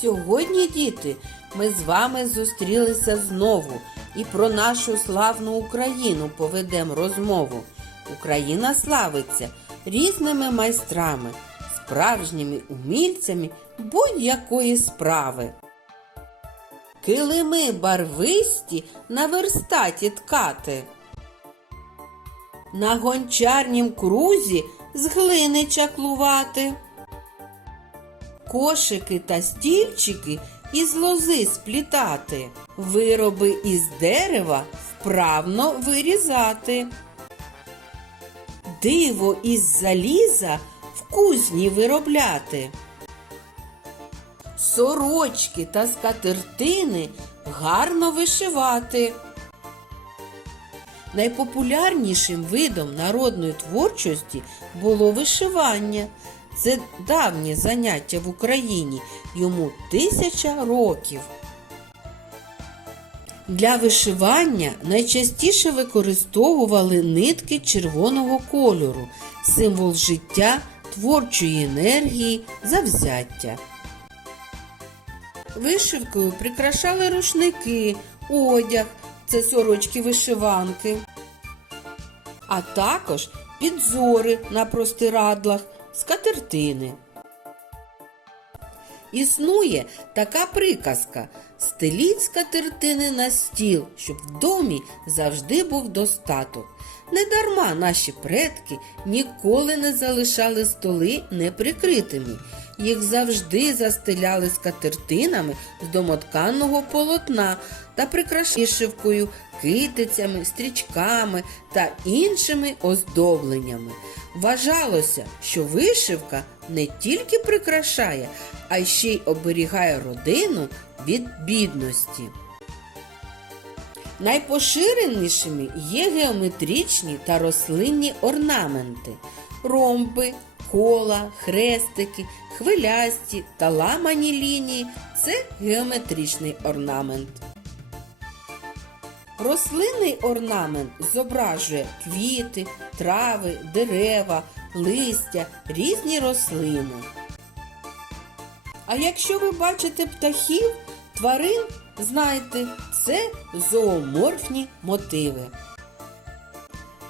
Сьогодні, діти, ми з вами зустрілися знову і про нашу славну Україну поведемо розмову. Україна славиться різними майстрами, справжніми умільцями будь-якої справи. Килими барвисті на верстаті ткати. На гончарнім крузі з глини чаклувати. Кошики та стільчики із лози сплітати, вироби із дерева вправно вирізати. Диво із заліза в кузні виробляти. Сорочки та скатертини гарно вишивати. Найпопулярнішим видом народної творчості було вишивання. Це давнє заняття в Україні, йому тисяча років. Для вишивання найчастіше використовували нитки червоного кольору, символ життя, творчої енергії, завзяття. Вишивкою прикрашали рушники, одяг, це сорочки вишиванки, а також підзори на простирадлах, скатертини. Існує така приказка стеліть скатертини на стіл, щоб в домі завжди був достаток. Недарма наші предки ніколи не залишали столи неприкритими. Їх завжди застеляли скатертинами з домотканного полотна та прикрашали вишивкою, китицями, стрічками та іншими оздобленнями. Вважалося, що вишивка не тільки прикрашає, а ще й оберігає родину від бідності. Найпоширенішими є геометричні та рослинні орнаменти, ромби, кола, хрестики, хвилясті та ламані лінії це геометричний орнамент. Рослинний орнамент зображує квіти, трави, дерева, листя, різні рослини. А якщо ви бачите птахів, тварин, знайте, це зооморфні мотиви.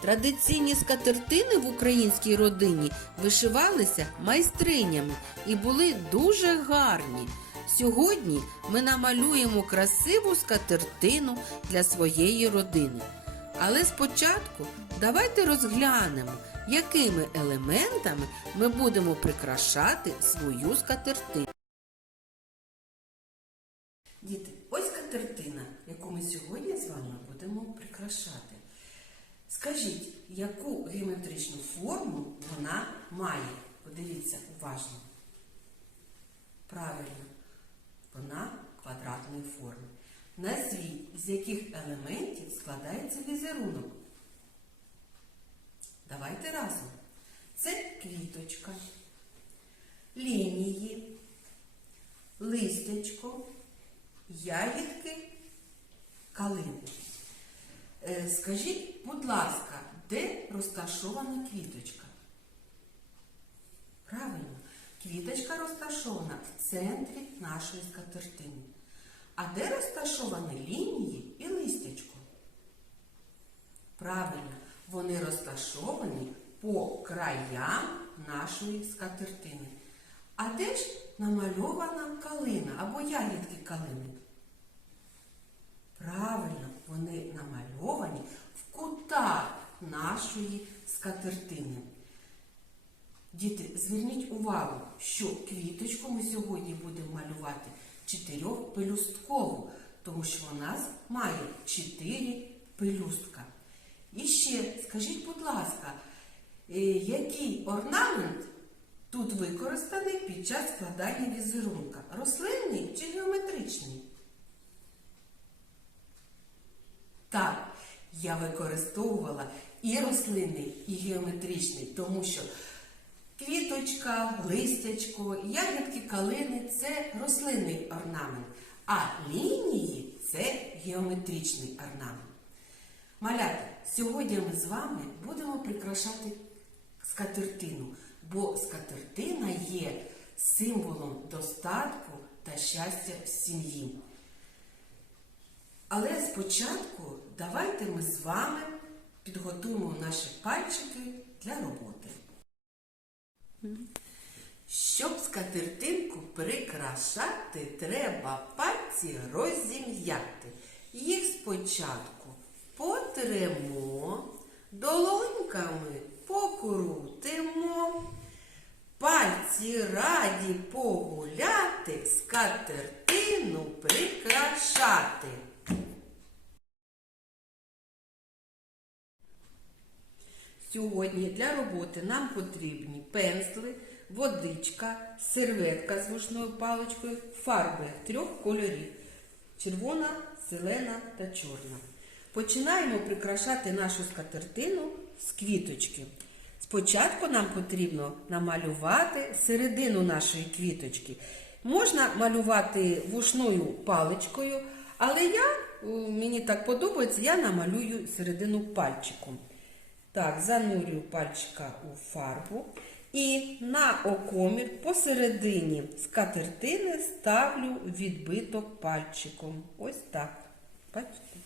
Традиційні скатертини в українській родині вишивалися майстринями і були дуже гарні. Сьогодні ми намалюємо красиву скатертину для своєї родини. Але спочатку давайте розглянемо, якими елементами ми будемо прикрашати свою скатертину. Діти, ось скатертина, яку ми сьогодні з вами будемо прикрашати. Скажіть, яку геометричну форму вона має? Подивіться уважно. Правильно, вона квадратної форми. Назвіть, з яких елементів складається візерунок. Давайте разом. Це квіточка, лінії, листячко, ягідки, калини. Е, Скажіть, будь ласка, де розташована квіточка? Правильно, квіточка розташована в центрі нашої скатертини. А де розташовані лінії і листячко? Правильно, вони розташовані по краям нашої скатертини. А де ж намальована калина або ягідки калини? Правильно, вони намальовані в кутах нашої скатертини. Діти, зверніть увагу, що квіточку ми сьогодні будемо малювати чотирьохпелюсткову, тому що вона має чотири пелюстка. І ще скажіть, будь ласка, е, який орнамент тут використаний під час складання візерунка? Рослинний чи геометричний? Так, я використовувала і рослинний, і геометричний, тому що квіточка, листячко, ягідки калини це рослинний орнамент, а лінії це геометричний орнамент. Малята, сьогодні ми з вами будемо прикрашати скатертину, бо скатертина є символом достатку та щастя в сім'ї. Але спочатку давайте ми з вами підготуємо наші пальчики для роботи. Щоб скатертинку прикрашати, треба пальці розім'яти. Їх спочатку потремо, долоньками покрутимо. Пальці раді погуляти, скатертину прикрашати. Сьогодні для роботи нам потрібні пензли, водичка, серветка з вушною паличкою, фарби трьох кольорів червона, зелена та чорна. Починаємо прикрашати нашу скатертину з квіточки. Спочатку нам потрібно намалювати середину нашої квіточки. Можна малювати вушною паличкою, але я, мені так подобається, я намалюю середину пальчиком. Так, занурюю пальчика у фарбу і на окомір посередині скатертини ставлю відбиток пальчиком. Ось так. Бачите?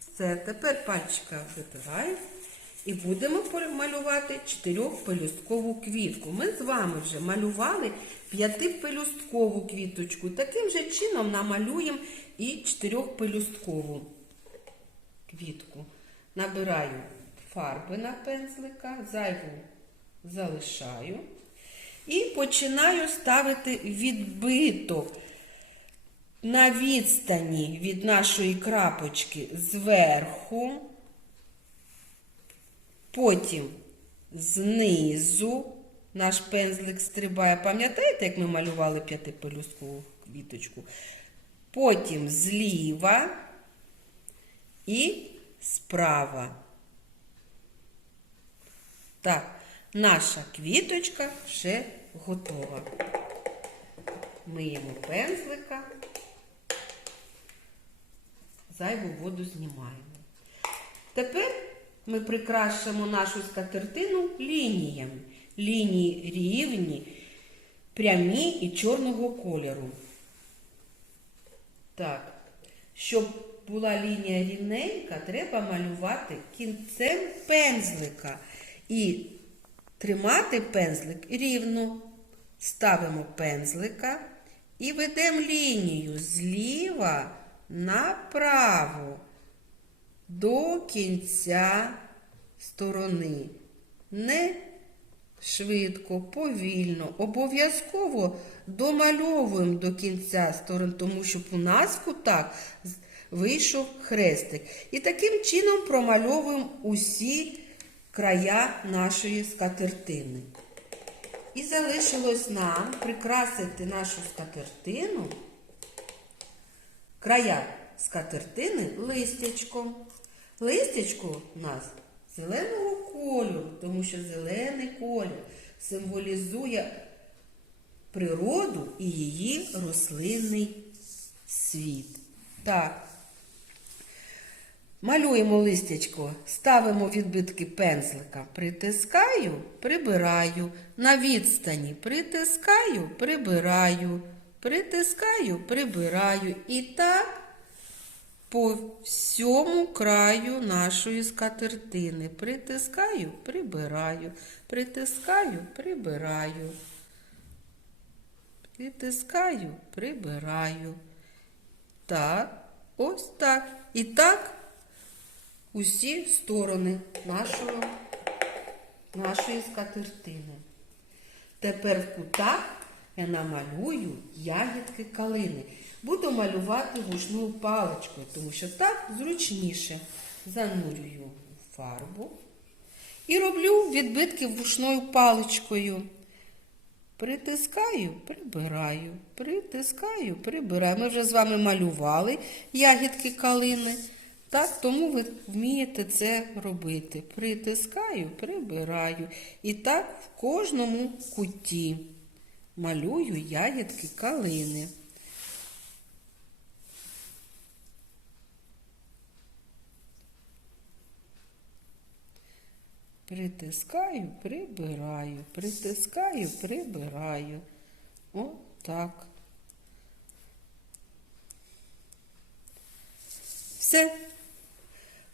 Все, тепер пальчика випиваю і будемо малювати чотирьохпелюсткову квітку. Ми з вами вже малювали п'ятипелюсткову квіточку. Таким же чином намалюємо і чотирьохпелюсткову квітку. Набираю фарби на пензлика, зайву залишаю. І починаю ставити відбиток на відстані від нашої крапочки зверху, потім знизу наш пензлик стрибає. Пам'ятаєте, як ми малювали п'ятипелюсткову квіточку? Потім зліва і справа. Так, наша квіточка вже готова. Миємо пензлика, зайву воду знімаємо. Тепер ми прикрашимо нашу скатертину лініями. Лінії рівні, прямі і чорного кольору. Так, щоб була лінія рівненька, треба малювати кінцем пензлика. І тримати пензлик рівно. Ставимо пензлика і ведемо лінію зліва направо до кінця сторони. Не швидко, повільно, обов'язково домальовуємо до кінця сторони, тому щоб у нас кутах вийшов хрестик. І таким чином промальовуємо усі края нашої скатертини. І залишилось нам прикрасити нашу скатертину, края скатертини листячком. Листячко у нас зеленого кольору, тому що зелений колір символізує природу і її рослинний світ. Так. Малюємо листячко, ставимо відбитки пензлика, притискаю, прибираю. На відстані притискаю, прибираю, притискаю, прибираю. І так по всьому краю нашої скатертини. Притискаю, прибираю, притискаю, прибираю. Притискаю, прибираю. Так, ось так. І так усі сторони нашого, нашої скатертини. Тепер в кутах я намалюю ягідки калини. Буду малювати гушною паличкою, тому що так зручніше. Занурюю фарбу і роблю відбитки вушною паличкою. Притискаю, прибираю, притискаю, прибираю. Ми вже з вами малювали ягідки калини. Так, Тому ви вмієте це робити. Притискаю, прибираю. І так в кожному куті малюю ягідки калини. Притискаю, прибираю, притискаю, прибираю. О, так. Все.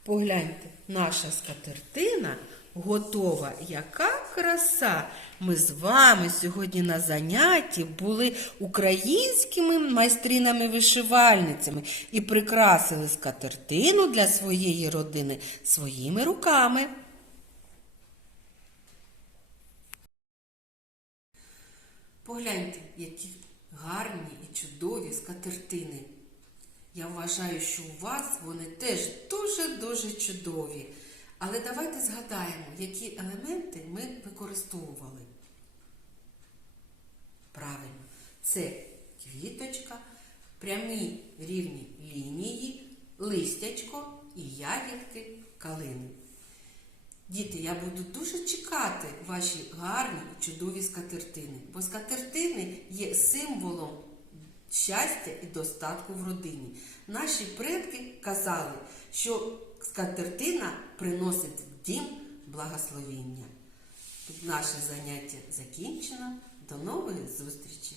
Погляньте, наша скатертина готова. Яка краса! Ми з вами сьогодні на занятті були українськими майстринами-вишивальницями і прикрасили скатертину для своєї родини своїми руками. Погляньте, які гарні і чудові скатертини. Я вважаю, що у вас вони теж дуже-дуже чудові. Але давайте згадаємо, які елементи ми використовували. Правильно, це квіточка, прямі рівні лінії, листячко і ягідки калини. Діти, я буду дуже чекати ваші гарні чудові скатертини, бо скатертини є символом щастя і достатку в родині. Наші предки казали, що скатертина приносить в дім благословіння. Наше заняття закінчено. До нової зустрічі!